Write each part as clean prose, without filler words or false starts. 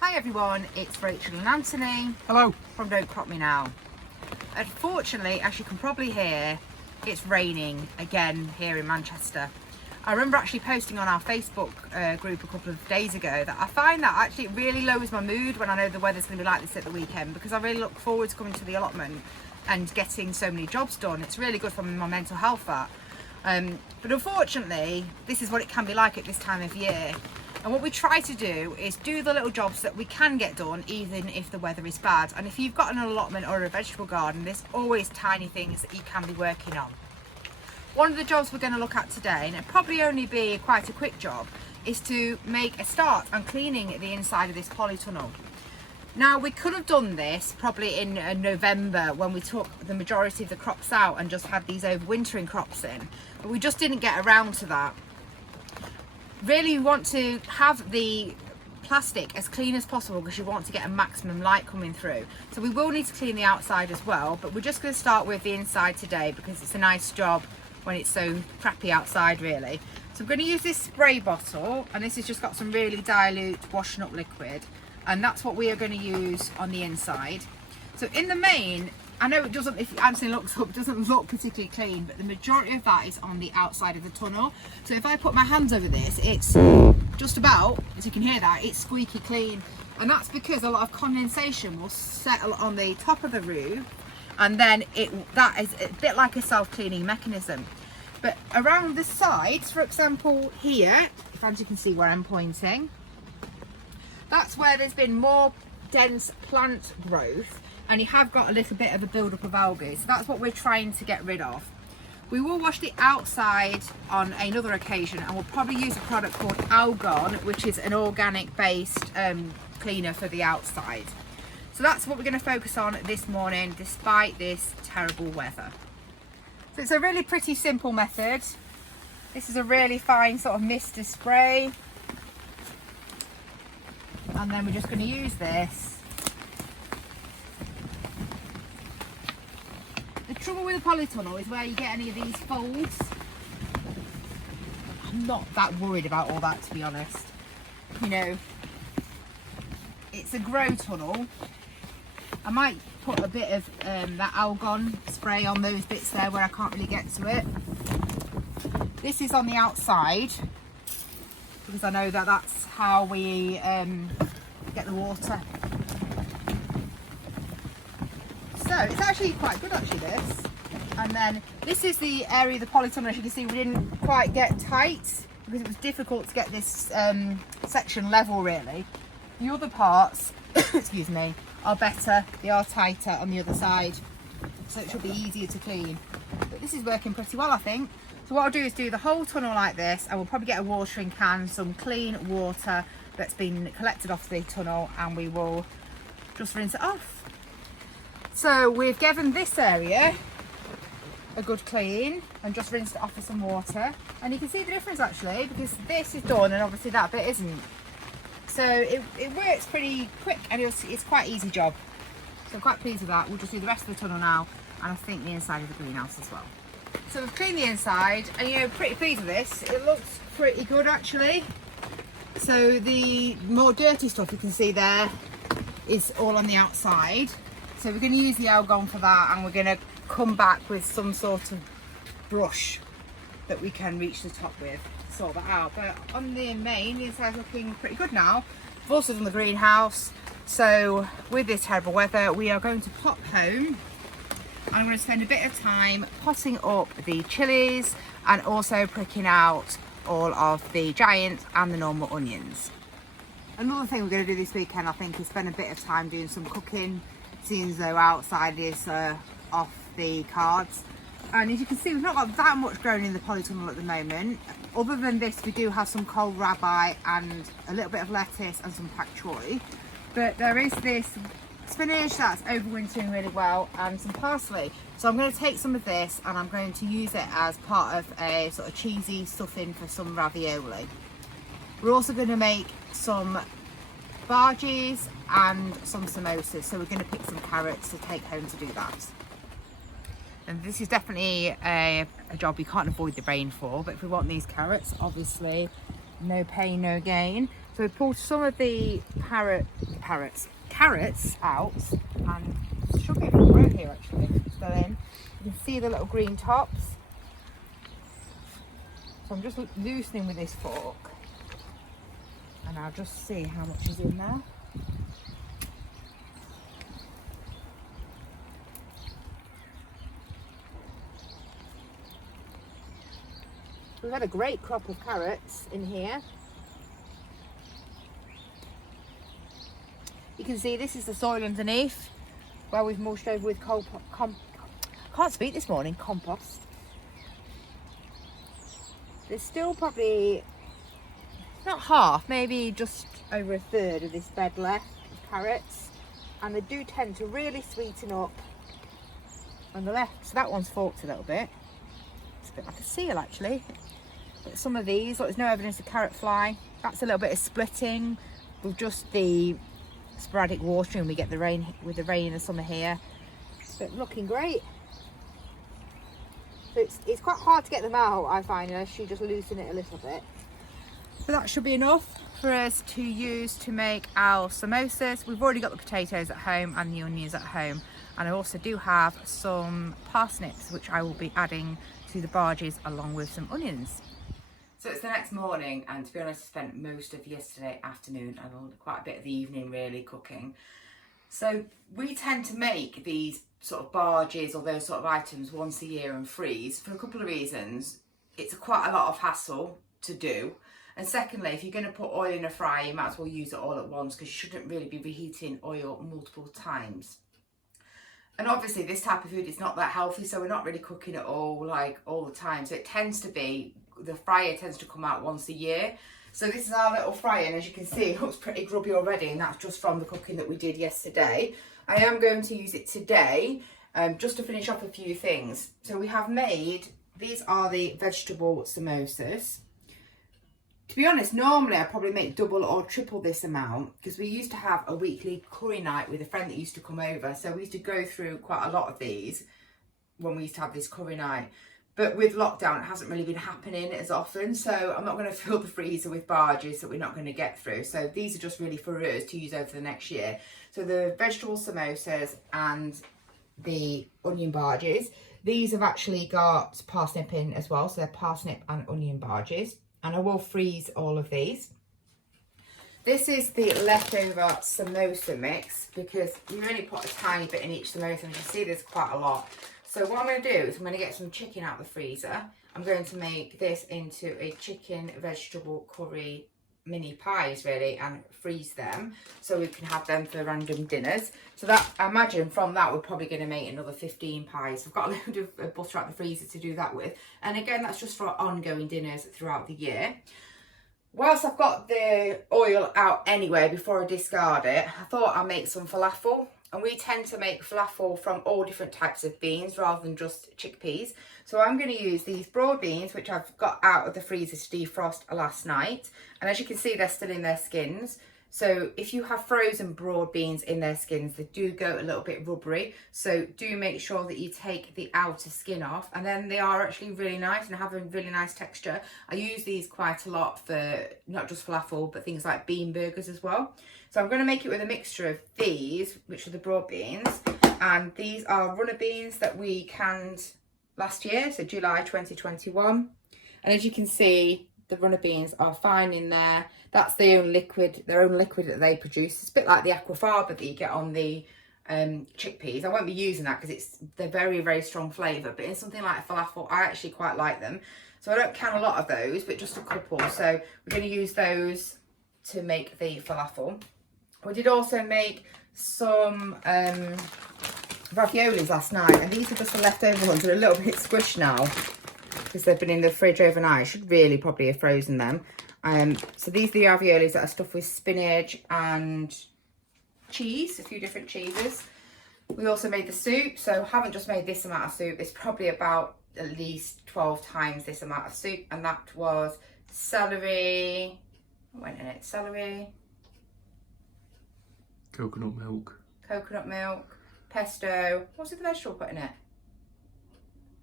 Hi everyone, it's Rachel and Anthony. Hello. From Don't Crop Me Now. Unfortunately, as you can probably hear, it's raining again here in Manchester. I remember actually posting on our Facebook group a couple of days ago that I find that actually it really lowers my mood when I know the weather's going to be like this at the weekend, because I really look forward to coming to the allotment and getting so many jobs done. It's really good for my mental health, that. But unfortunately, this is what it can be like at this time of year. And what we try to do is do the little jobs that we can get done even if the weather is bad. And if you've got an allotment or a vegetable garden, there's always tiny things that you can be working on. One of the jobs we're going to look at today, and it'll probably only be quite a quick job, is to make a start on cleaning the inside of this polytunnel. Now, we could have done this probably in November when we took the majority of the crops out and just had these overwintering crops in, but we just didn't get around to that. Really, you want to have the plastic as clean as possible because you want to get a maximum light coming through. So we will need to clean the outside as well, but we're just going to start with the inside today because it's a nice job when it's so crappy outside, really. So I'm going to use this spray bottle, and this has just got some really dilute washing up liquid, and that's what we are going to use on the inside. So in the main, I know it doesn't, if Anthony looks up, it doesn't look particularly clean, but the majority of that is on the outside of the tunnel. So if I put my hands over this, it's just about, as you can hear that, it's squeaky clean. And that's because a lot of condensation will settle on the top of the roof, and then that is a bit like a self-cleaning mechanism. But around the sides, for example here, if you can see where I'm pointing, that's where there's been more dense plant growth, and you have got a little bit of a build-up of algae. So that's what we're trying to get rid of. We will wash the outside on another occasion, and we'll probably use a product called Algon, which is an organic-based cleaner for the outside. So that's what we're going to focus on this morning, despite this terrible weather. So it's a really pretty simple method. This is a really fine sort of mister spray. And then we're just going to use this. The trouble with the polytunnel is where you get any of these folds. I'm not that worried about all that, to be honest. You know, it's a grow tunnel. I might put a bit of that Algon spray on those bits there where I can't really get to it. This is on the outside because I know that that's how we get the water. So it's actually quite good, actually, this. And then this is the area of the polytunnel. As you can see, we didn't quite get tight because it was difficult to get this section level, really. The other parts, excuse me, are better. They are tighter on the other side, so it should be easier to clean. But this is working pretty well, I think. So what I'll do is do the whole tunnel like this, and we'll probably get a watering can, some clean water that's been collected off the tunnel, and we will just rinse it off. So we've given this area a good clean and just rinsed it off with some water, and you can see the difference actually, because this is done and obviously that bit isn't. So it works pretty quick, and it's quite easy job. So I'm quite pleased with that. We'll just do the rest of the tunnel now, and I think the inside of the greenhouse as well. So we've cleaned the inside, and you know, pretty pleased with this. It looks pretty good actually. So the more dirty stuff you can see there is all on the outside. So we're going to use the Algon for that, and we're going to come back with some sort of brush that we can reach the top with to sort that out. But on the main, the inside's looking pretty good now. We've also done the greenhouse. So with this terrible weather, we are going to pop home. I'm going to spend a bit of time potting up the chillies and also pricking out all of the giant and the normal onions. Another thing we're going to do this weekend, I think, is spend a bit of time doing some cooking, seeing as though outside is off the cards. And as you can see, we've not got that much growing in the polytunnel at the moment. Other than this, we do have some kohlrabi and a little bit of lettuce and some pak choi. But there is this spinach that's overwintering really well, and some parsley. So I'm going to take some of this and I'm going to use it as part of a sort of cheesy stuffing for some ravioli. We're also going to make some bhajis and some samosas, so we're going to pick some carrots to take home to do that. And this is definitely a job we can't avoid the rain for, but if we want these carrots, obviously no pain, no gain. So we pulled some of the carrots out, and sugar right here actually, still in. You can see the little green tops. So I'm just loosening with this fork, and I'll just see how much is in there. We've had a great crop of carrots in here. You can see this is the soil underneath, where we've mulched over with can't speak this morning, compost. There's still probably, not half, maybe just over a third of this bed left of carrots. And they do tend to really sweeten up on the left. So that one's forked a little bit. It's a bit like a seal actually. But some of these, look, there's no evidence of carrot fly. That's a little bit of splitting with just the sporadic watering we get the rain with the rain in the summer here. But looking great. So it's quite hard to get them out, I find, unless you just loosen it a little bit. But that should be enough for us to use to make our samosas. We've already got the potatoes at home and the onions at home, and I also do have some parsnips which I will be adding to the bhajis along with some onions. So it's the next morning, and to be honest, I spent most of yesterday afternoon and quite a bit of the evening really cooking. So we tend to make these sort of bhajis or those sort of items once a year and freeze for a couple of reasons. It's quite a lot of hassle to do, and secondly, if you're going to put oil in a fryer, you might as well use it all at once, because you shouldn't really be reheating oil multiple times. And obviously this type of food is not that healthy, so we're not really cooking it all the time. So it tends to be, the fryer tends to come out once a year. So this is our little fryer, and as you can see, it looks pretty grubby already, and that's just from the cooking that we did yesterday. I am going to use it today, just to finish off a few things. So we have made, these are the vegetable samosas. To be honest, normally I probably make double or triple this amount, because we used to have a weekly curry night with a friend that used to come over. So we used to go through quite a lot of these when we used to have this curry night. But with lockdown, it hasn't really been happening as often. So I'm not going to fill the freezer with bhajis that we're not going to get through. So these are just really for us to use over the next year. So the vegetable samosas and the onion bhajis. These have actually got parsnip in as well. So they're parsnip and onion bhajis. And I will freeze all of these. This is the leftover samosa mix, because we only put a tiny bit in each samosa, and you can see there's quite a lot. So what I'm going to do is I'm going to get some chicken out of the freezer. I'm going to make this into a chicken vegetable curry mini pies really, and freeze them so we can have them for random dinners. So that, I imagine from that we're probably going to make another 15 pies. I've got a load of butter out the freezer to do that with, and again that's just for ongoing dinners throughout the year. Whilst I've got the oil out anyway, before I discard it, I thought I'd make some falafel. And we tend to make falafel from all different types of beans rather than just chickpeas. So I'm going to use these broad beans, which I've got out of the freezer to defrost last night. And as you can see, they're still in their skins. So if you have frozen broad beans in their skins, they do go a little bit rubbery. So do make sure that you take the outer skin off. And then they are actually really nice and have a really nice texture. I use these quite a lot for not just falafel, but things like bean burgers as well. So I'm going to make it with a mixture of these, which are the broad beans. And these are runner beans that we canned last year, so July 2021. And as you can see, the runner beans are fine in there. That's their own liquid that they produce. It's a bit like the aquafaba that you get on the chickpeas. I won't be using that because they're very, very strong flavour. But in something like a falafel, I actually quite like them. So I don't can a lot of those, but just a couple. So we're going to use those to make the falafel. We did also make some raviolis last night. And these are just the leftover ones. They're a little bit squished now, because they've been in the fridge overnight. I should really probably have frozen them. So these are the raviolis that are stuffed with spinach and cheese, a few different cheeses. We also made the soup, so I haven't just made this amount of soup. It's probably about at least 12 times this amount of soup, and that was celery, what went in it? Celery, coconut milk, pesto. What's the vegetable put in it?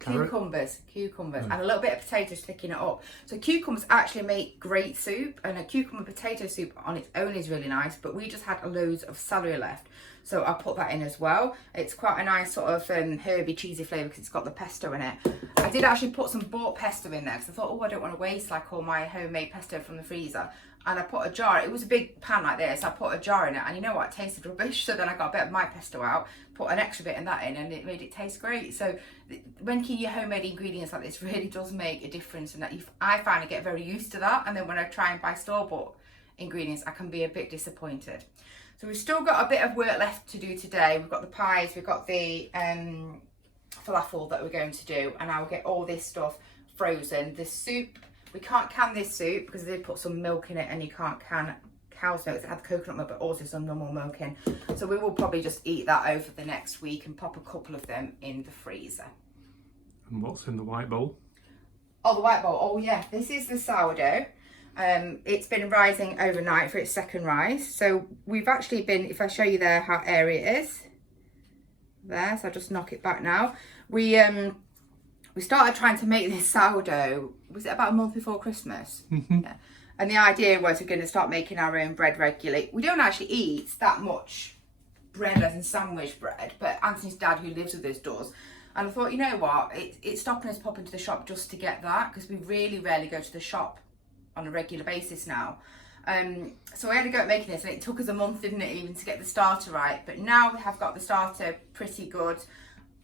Cucumbers, and a little bit of potatoes thickening it up. So cucumbers actually make great soup, and a cucumber potato soup on its own is really nice, but we just had loads of celery left, so I'll put that in as well. It's quite a nice sort of herby, cheesy flavour because it's got the pesto in it. I did actually put some bought pesto in there because I thought, oh, I don't want to waste like all my homemade pesto from the freezer. And I put a jar, it was a big pan like this, I put a jar in it, and you know what, it tasted rubbish. So then I got a bit of my pesto out, put an extra bit in that in, and it made it taste great. So when you your homemade ingredients like this really does make a difference, and that I find I get very used to that. And then when I try and buy store-bought ingredients, I can be a bit disappointed. So we've still got a bit of work left to do today. We've got the pies, we've got the falafel that we're going to do, and I'll get all this stuff frozen. The soup, we can't can this soup because they put some milk in it, and you can't can cow's milk. It had coconut milk, but also some normal milk in. So we will probably just eat that over the next week and pop a couple of them in the freezer. And what's in the white bowl? Oh, the white bowl. Oh yeah, this is the sourdough. It's been rising overnight for its second rise. So we've actually been, if I show you there how airy it is, there, so I'll just knock it back now. We started trying to make this sourdough, was it about a month before Christmas? Yeah. And the idea was we're going to start making our own bread regularly. We don't actually eat that much bread as in sandwich bread, but Anthony's dad, who lives with us, does. And I thought, you know what, it's stopping us popping to the shop just to get that, because we really rarely go to the shop on a regular basis now. So I had to go at making this, and it took us a month, didn't it, even to get the starter right. But now we have got the starter pretty good,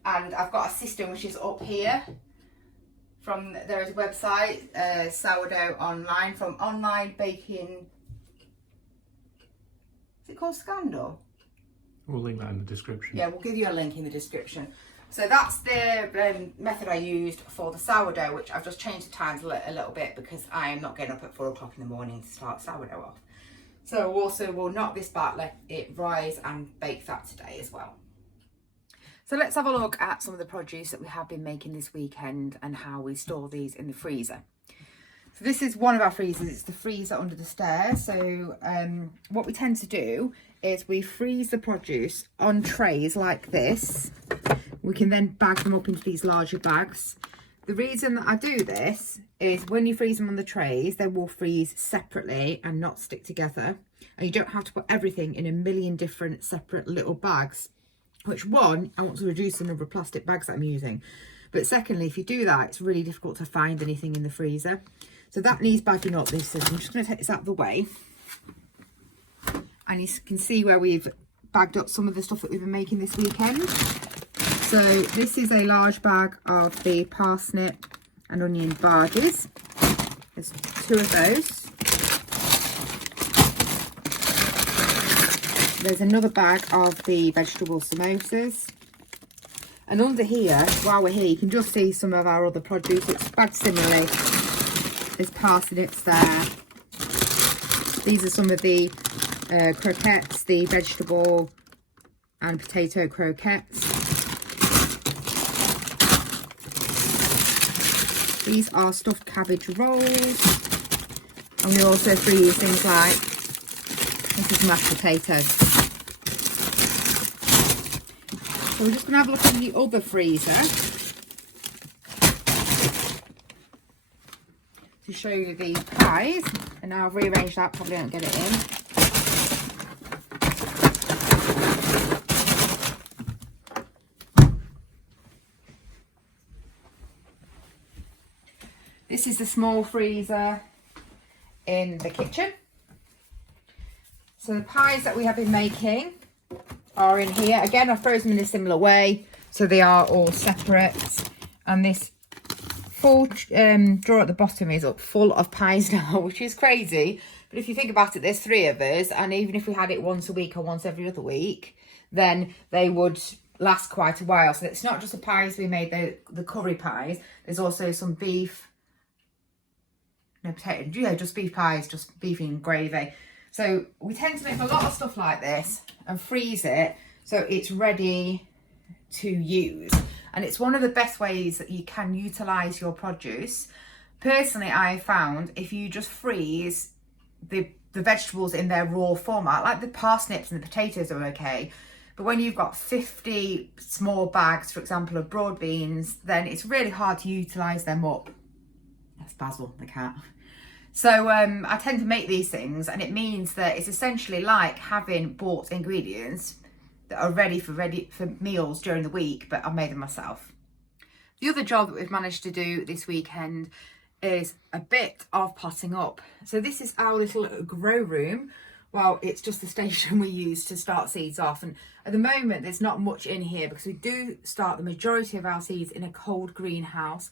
and I've got a system which is up here. There is a website, Sourdough Online, from Online Baking. Is it called Scandal? We'll link that in the description. Yeah, we'll give you a link in the description. So that's the method I used for the sourdough, which I've just changed the times a little bit because I am not getting up at 4 o'clock in the morning to start sourdough off. So also we'll knock this back, let it rise, and bake that today as well. So let's have a look at some of the produce that we have been making this weekend and how we store these in the freezer. So this is one of our freezers. It's the freezer under the stairs. So what we tend to do is we freeze the produce on trays like this. We can then bag them up into these larger bags. The reason that I do this is when you freeze them on the trays, they will freeze separately and not stick together. And you don't have to put everything in a million different separate little bags. Which, one, I want to reduce the number of plastic bags that I'm using. But secondly, if you do that, it's really difficult to find anything in the freezer. So that needs bagging up. This is, I'm just going to take this out of the way. And you can see where we've bagged up some of the stuff that we've been making this weekend. So this is a large bag of the parsnip and onion bhajis. There's 2 of those. There's another bag of the vegetable samosas. And under here, while we're here, you can just see some of our other produce. It's bagged similarly. There's parsnips there. These are some of the croquettes, the vegetable and potato croquettes. These are stuffed cabbage rolls. And we also freeze things like, this is mashed potatoes. So we're just going to have a look in the other freezer to show you the pies. And now I've rearranged that, probably don't get it in. This is the small freezer in the kitchen. So the pies that we have been making are in here. Again, I've frozen them in a similar way, so they are all separate. And this full drawer at the bottom is up full of pies now, which is crazy. But if you think about it, there's 3 of us, and even if we had it once a week or once every other week, then they would last quite a while. So it's not just the pies we made, the curry pies. There's also some beef, no potato, yeah, just beef pies, just beef and gravy. So we tend to make a lot of stuff like this and freeze it so it's ready to use. And it's one of the best ways that you can utilise your produce. Personally, I found if you just freeze the vegetables in their raw format, like the parsnips and the potatoes are okay, But when you've got 50 small bags, for example, of broad beans, then it's really hard to utilise them up. That's Basil, the cat. So I tend to make these things, and it means that it's essentially like having bought ingredients that are ready for meals during the week, but I've made them myself. The other job that we've managed to do this weekend is a bit of potting up. So this is our little grow room. Well, it's just the station we use to start seeds off, and at the moment there's not much in here because we do start the majority of our seeds in a cold greenhouse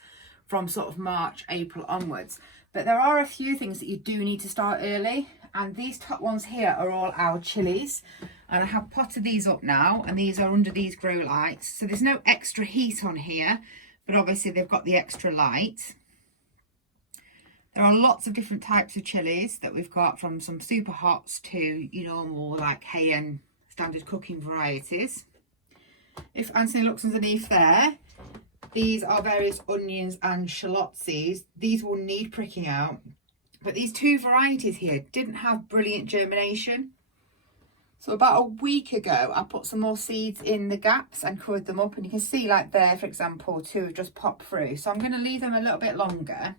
from sort of March, April onwards. But there are a few things that you do need to start early, and these top ones here are all our chillies, and I have potted these up now, and these are under these grow lights, so there's no extra heat on here, but obviously they've got the extra light. There are lots of different types of chillies that we've got, from some super hots to your normal like hay-end standard cooking varieties. If Anthony looks underneath there, these are various onions and shallot seeds. These will need pricking out, but these two varieties here didn't have brilliant germination. So about a week ago, I put some more seeds in the gaps and covered them up, and you can see like there, for example, two have just popped through. So I'm going to leave them a little bit longer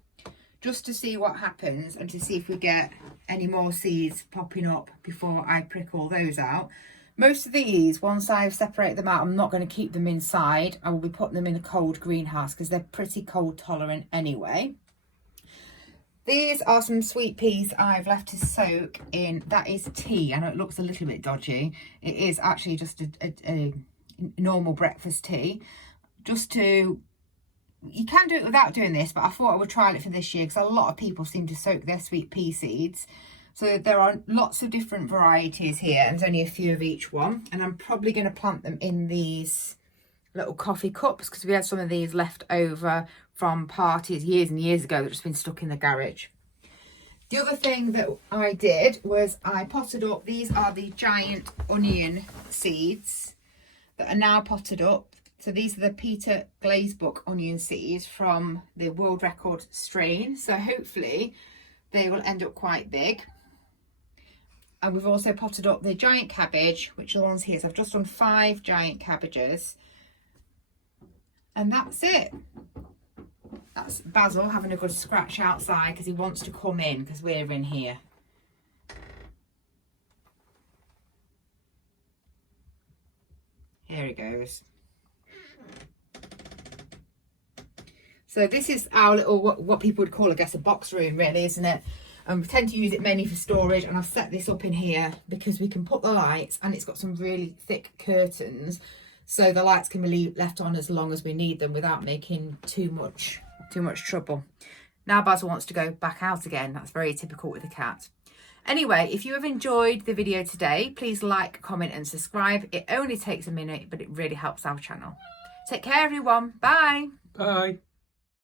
just to see what happens and to see if we get any more seeds popping up before I prick all those out. Most of these, once I've separated them out, I'm not going to keep them inside. I will be putting them in a cold greenhouse because they're pretty cold tolerant anyway. These are some sweet peas I've left to soak in. That is tea. I know it looks a little bit dodgy. It is actually just a normal breakfast tea. Just to, you can do it without doing this, but I thought I would try it for this year because a lot of people seem to soak their sweet pea seeds. So there are lots of different varieties here, and there's only a few of each one. And I'm probably going to plant them in these little coffee cups because we had some of these left over from parties years and years ago that just been stuck in the garage. The other thing that I did was I potted up, these are the giant onion seeds that are now potted up. So these are the Peter Glazebook onion seeds from the world record strain. So hopefully they will end up quite big. And we've also potted up the giant cabbage, which are the ones here. So I've just done 5 giant cabbages. And that's it. That's Basil having a good scratch outside because he wants to come in because we're in here. Here he goes. So this is our little, what people would call, I guess, a box room really, isn't it? And we tend to use it mainly for storage, and I've set this up in here because we can put the lights, and it's got some really thick curtains, so the lights can be left on as long as we need them without making too much trouble. Now Basil wants to go back out again. That's very typical with a cat. Anyway, if you have enjoyed the video today, please like, comment and subscribe. It only takes a minute, but it really helps our channel. Take care everyone. Bye. Bye.